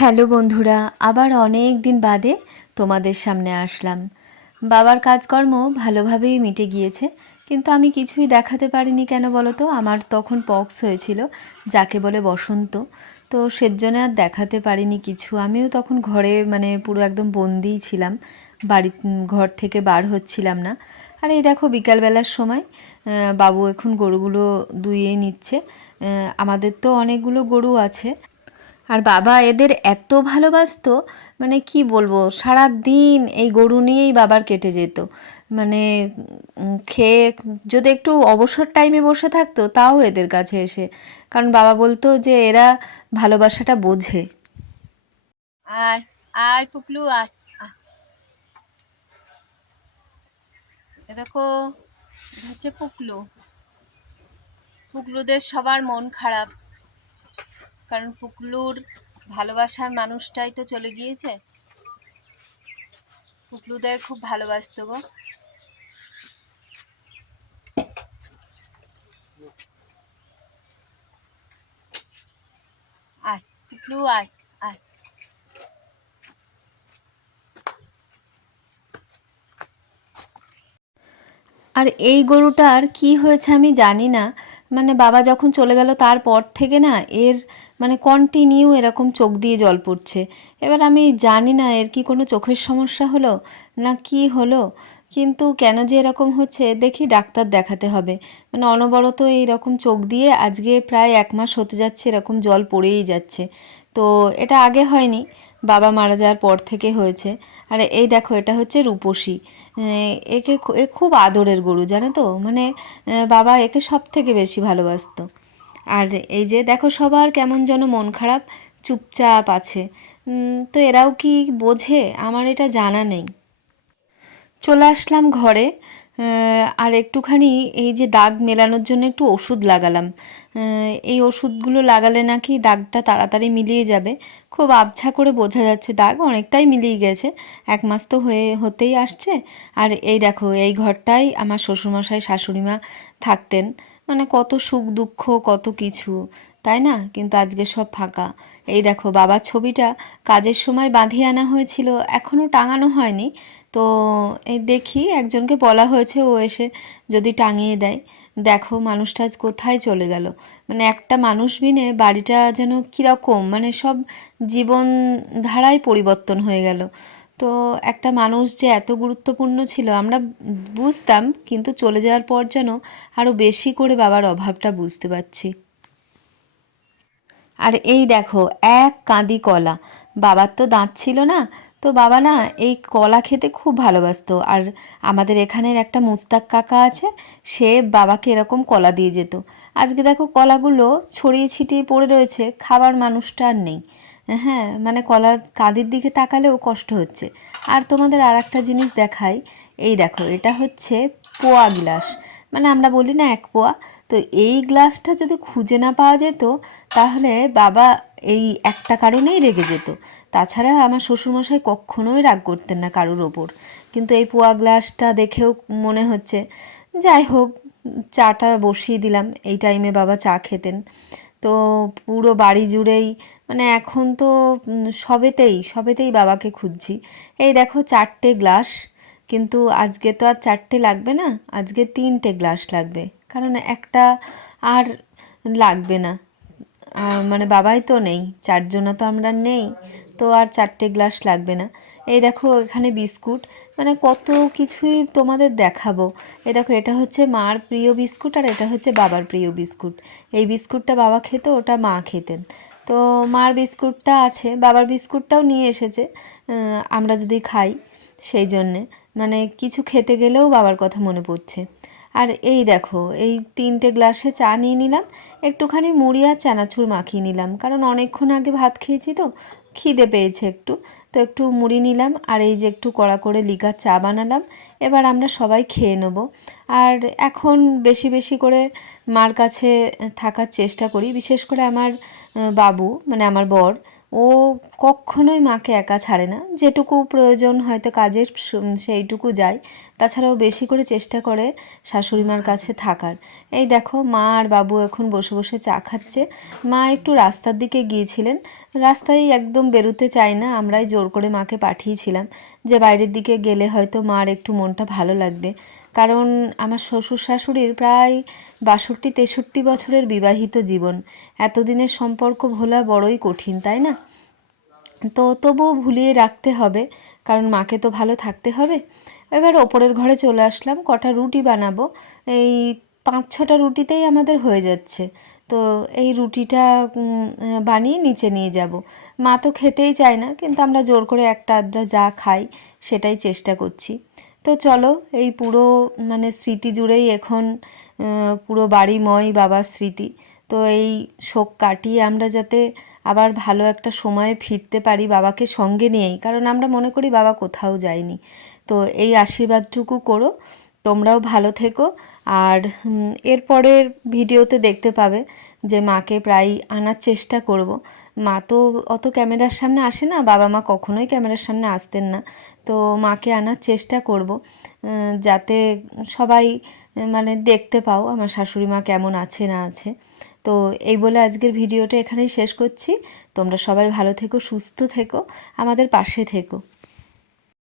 Hello বন্ধুরা, আবার অনেক দিন বাদে তোমাদের সামনে আসলাম। বাবার কাজকর্ম ভালোভাবেই মিটে গিয়েছে, কিন্তু আমি কিছুই দেখাতে পারিনি কেন বলো তো আমার তখন পক্স হয়েছিল, যাকে বলে বসন্ত। তো সেজন্য আর দেখাতে পারিনি কিছু। আমিও তখন ঘরে মানে পুরো একদম বন্দিই ছিলাম বাড়ি ঘর থেকে বার হচ্ছিলাম না। আর এই দেখো বিকালবেলার সময় বাবু এখন গরুগুলো দুইয়ে নিচ্ছে। আমাদের তো অনেকগুলো গরু আছে। আর বাবা এদের এত ভালোবাসতো মানে কি বলব সারা দিন এই গরু নিয়েই বাবার কেটে যেত। মানে খেয়ে যদি একটু অবসর টাইমে বসে থাকতো, তাও এদের কাছে এসে। কারণ বাবা বলতো যে, এরা ভালোবাসাটা বোঝে। আয় আয় পুকলু, আয় দেখো হচ্ছে পুকলু। পুকলুদের সবার মন খারাপ। কারণ পুকলুর ভালোবাসার মানুষটাই তো চলে গিয়েছে। পুকলুদের খুব ভালোবাসতো গো। আয়, পুকলু, আয় আয়। আর এই গরুটার কি হয়েছে আমি জানি না। মানে বাবা যখন চলে গেল তারপর থেকে না এর মানে কন্টিনিউ এরকম চোখ দিয়ে জল পড়ছে। এবার আমি জানি না এর কি কোনো চোখের সমস্যা হলো, না কি হলো, কিন্তু কেন যে এরকম হচ্ছে দেখি ডাক্তার দেখাতে হবে। মানে অনবরত এইরকম চোখ দিয়ে আজকে প্রায় এক মাস হতে যাচ্ছে এরকম জল পড়েই যাচ্ছে। তো এটা আগে হয়নি, বাবা মারা যাওয়ার পর থেকে হয়েছে। আর এই দেখো এটা হচ্ছে রূপসী। একে এ খুব আদরের গরু, জানো তো? মানে বাবা একে সব থেকে বেশি ভালোবাসতো। আর এই যে দেখো সবার কেমন যেন মন খারাপ, চুপচাপ আছে। তো এরাও কি বোঝে? আমার এটা জানা নেই। চলে আসলাম ঘরে আর একটুখানি এই যে দাগ মেলানোর জন্য একটু ওষুধ লাগালাম। এই ওষুধগুলো লাগালে নাকি দাগটা তাড়াতাড়ি মিলিয়ে যাবে। খুব আবছা করে বোঝা যাচ্ছে দাগ, অনেকটাই মিলিয়ে গেছে। এক মাস তো হয়ে, হতেই আসছে। আর এই দেখো, এই ঘরটাই আমার শ্বশুরমশাই, শাশুড়িমা থাকতেন। মানে কত সুখ দুঃখ, কত কিছু, তাই না? কিন্তু আজকে সব ফাঁকা। এই দেখো, বাবার ছবিটা কাজের সময় বাঁধিয়ে আনা হয়েছিল এখনও টাঙানো হয়নি। তো এই দেখি, একজনকে বলা হয়েছে, ও এসে যদি টাঙিয়ে দেয়, দেখো মানুষটা আজ কোথায় চলে গেল। মানে একটা মানুষ বিনে বাড়িটা যেন কীরকম মানে সব জীবন ধারায় পরিবর্তন হয়ে গেল। তো একটা মানুষ যে এত গুরুত্বপূর্ণ ছিল, আমরা বুঝতাম, কিন্তু চলে যাওয়ার পর যেন আরও বেশি করে বাবার অভাবটা বুঝতে পারছি। আর এই দেখো, এক কাঁদি কলা। বাবার তো দাঁত ছিল না, তো বাবা না এই কলা খেতে খুব ভালোবাসতো। আর আমাদের এখানের একটা মুস্তাক কাকা আছে, সে বাবাকে এরকম কলা দিয়ে যেত। আজকে দেখো কলাগুলো ছড়িয়ে ছিটিয়ে পড়ে রয়েছে, খাবার মানুষটা আর নেই। হ্যাঁ মানে কলা কাঁদির দিকে তাকালেও কষ্ট হচ্ছে। আর তোমাদের আর একটা জিনিস দেখাই। এই দেখো, এটা হচ্ছে পোয়া গ্লাস। মানে আমরা বলি না এক পোয়া। তো এই গ্লাসটা যদি খুঁজে না পাওয়া যেত, তাহলে বাবা এই একটা কারণেই রেগে যেত। তাছাড়া আমার শ্বশুরমশাই কখনোই রাগ করতেন না কারোর ওপর। কিন্তু এই পোয়া গ্লাসটা দেখেও মনে হচ্ছে, যাই হোক, চাটা বসিয়ে দিলাম। এই টাইমে বাবা চা খেতেন। তো পুরো বাড়ি জুড়েই মানে এখন তো সবেতেই সবেতেই বাবাকে খুঁজছি। এই দেখো চারটে গ্লাস, কিন্তু আজকে তো আর চারটে লাগবে না, আজকে তিনটে গ্লাস লাগবে। কারণ একটা আর লাগবে না। মানে বাবাই তো নেই, চারজনা তো আমরা নেই। তো আর চারটে গ্লাস লাগবে না। এই দেখো এখানে বিস্কুট। মানে কত কিছুই তোমাদের দেখাবো। এই দেখো, এটা হচ্ছে মার প্রিয় বিস্কুট আর এটা হচ্ছে বাবার প্রিয় বিস্কুট। এই বিস্কুটটা বাবা খেত, ওটা মা খেতেন। তো মার বিস্কুটটা আছে, বাবার বিস্কুটটাও নিয়ে এসেছে আমরা যদি খাই সেই জন্যে। মানে কিছু খেতে গেলেও বাবার কথা মনে পড়ছে। আর এই দেখো, এই তিনটে গ্লাসে চা নিয়ে নিলাম, একটুখানি মুড়ি আর চানাচুর মাখিয়ে নিলাম। কারণ অনেকক্ষণ আগে ভাত খেয়েছি তো খিদে পেয়েছে একটু। তো একটু মুড়ি নিলাম আর এই যে একটু কড়া করে লিকার চা বানালাম। এবার আমরা সবাই খেয়ে নেব। আর এখন বেশি বেশি করে মার কাছে থাকার চেষ্টা করি। বিশেষ করে আমার বাবু মানে আমার বর ও কখনোই মাকে একা ছাড়ে না। যেটুকু প্রয়োজন হয়তো কাজের সেইটুকু যায়। তাছাড়াও বেশি করে চেষ্টা করে শাশুড়িমার কাছে থাকার। এই দেখো, মা আর বাবু এখন বসে বসে চা খাচ্ছে। মা একটু রাস্তার দিকে গিয়েছিলেন। রাস্তায় একদম বেরোতে চায় না, আমরাই জোর করে মাকে পাঠিয়েছিলাম। যে বাইরের দিকে গেলে হয়তো মার একটু মনটা ভালো লাগবে। কারণ আমার শ্বশুর শাশুড়ির প্রায় বাষট্টি তেষট্টি বছরের বিবাহিত জীবন। এতদিনের সম্পর্ক ভোলা বড়ই কঠিন, তাই না? তো তবুও ভুলিয়ে রাখতে হবে, কারণ মাকে তো ভালো থাকতে হবে। এবার ওপরের ঘরে চলে আসলাম, কটা রুটি বানাবো। এই পাঁচ ছটা রুটিতেই আমাদের হয়ে যাচ্ছে। তো এই রুটিটা বানিয়ে নিচে নিয়ে যাব। মা তো খেতেই চায় না, কিন্তু আমরা জোর করে একটা আধটা যা খাই সেটাই চেষ্টা করছি। তো চলো, এই পুরো মানে স্মৃতি জুড়েই এখন পুরো বাড়িময় বাবার স্মৃতি। তো এই শোক কাটিয়ে আমরা যাতে আবার ভালো একটা সময়ে ফিরতে পারি বাবাকে সঙ্গে নিয়েই। কারণ আমরা মনে করি বাবা কোথাও যায়নি। তো এই আশীর্বাদটুকু করো, তোমরাও ভালো থেকো। আর এরপরের ভিডিওতে দেখতে পাবে যে মাকে প্রায় আনার চেষ্টা করব। মা তো অত ক্যামেরার সামনে আসে না, বাবা মা কখনোই ক্যামেরার সামনে আসতেন না। তো মাকে আনার চেষ্টা করব যাতে সবাই মানে দেখতে পাও আমার শাশুড়ি মা কেমন আছে না আছে। তো এই বলে আজকের ভিডিওটা এখানেই শেষ করছি। তোমরা সবাই ভালো থেকো, সুস্থ থেকো, আমাদের পাশে থেকো।